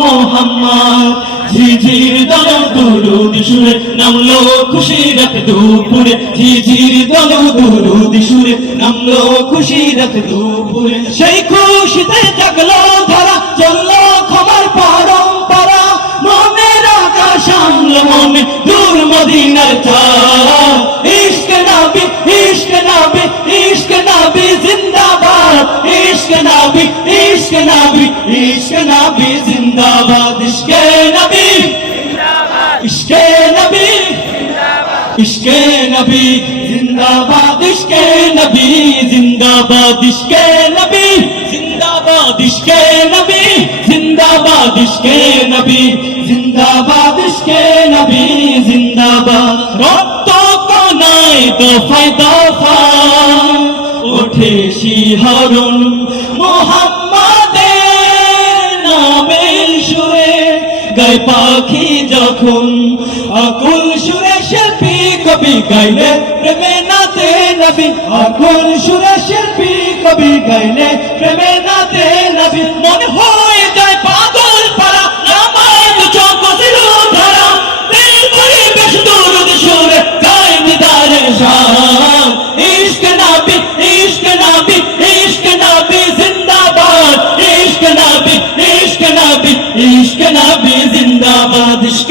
মোহাম্মদ। ঝিঝির দল দুরুদ সুরে নামলো খুশি রাত দুপুরে। ঝিঝির দল দুরুদ সুরে নামলো খুশি রাত দুপুরে। সেই খুশিতে জাগলো ধারা চলল খবর পরম্পরা। মনের আকাশ আমলো মনে দূর মদিনার ছায়া ইশক নবী ইশক নবী ইশক নবী জিন্দাবাদ। ইশক নবী ইশক নবী ইশক নবী নবী জিন্দাবাদ ইশক নবী জিন্দাবাদ ইশক নবী জিন্দাবাদ ইশক নবী জিন্দাবাদ ইশক নবী জিন্দাবাদ ইশক নবী, জিন্দাবাদ। রক্ত কানায় দফায় দফায় ওঠে শিহরণ মোহাম্মদের নামের সুরে। গায় পাখি যখন আকুল কবি গাইলে, প্রেমে নাতে নবী। আকুল সুরে শিল্পী কবি গাইলে, প্রেমে নাতে নবী। মনে হয়ে যায় পাগল পারা নামাজ চোখ ধারা। দিল পরিবেশ দূরদ সুরে গায় নিদারের শান। ইশক নবী ইশক নবী ইশক নবী জিন্দাবাদ। ইশক নবী ইশক নবী ইশক নবী জিন্দাবাদ। ইশক